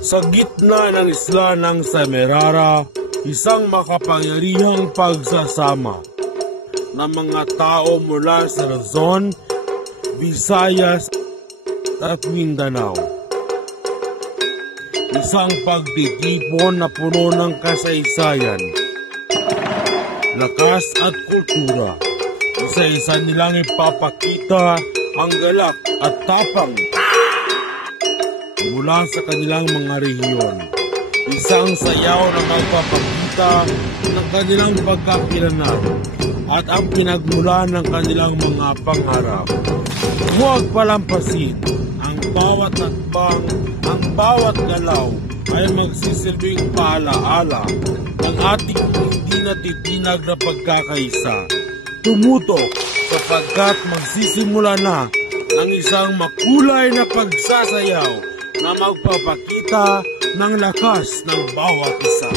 Sa gitna ng isla ng Semerara, isang makapangyarihang pagsasama ng mga tao mula sa Luzon, Visayas at Mindanao. Isang pagtitipon na puno ng kasaysayan, lakas at kultura. Isa-isa nilang ipapakita ang galak at tapang mula sa kanilang mga rehiyon. Isang sayaw na magpapakita ng kanilang pagkakilanlan at ang pinagmulan ng kanilang mga pangarap. Huwag palampasin ang bawat hakbang, ang bawat galaw ay magsisilbing paalaala ng ating hindi natitinag na pagkakaisa. Tumutok sapagkat magsisimula na ang isang makulay na pagsasayaw na magpapakita ng lakas ng bawat isa.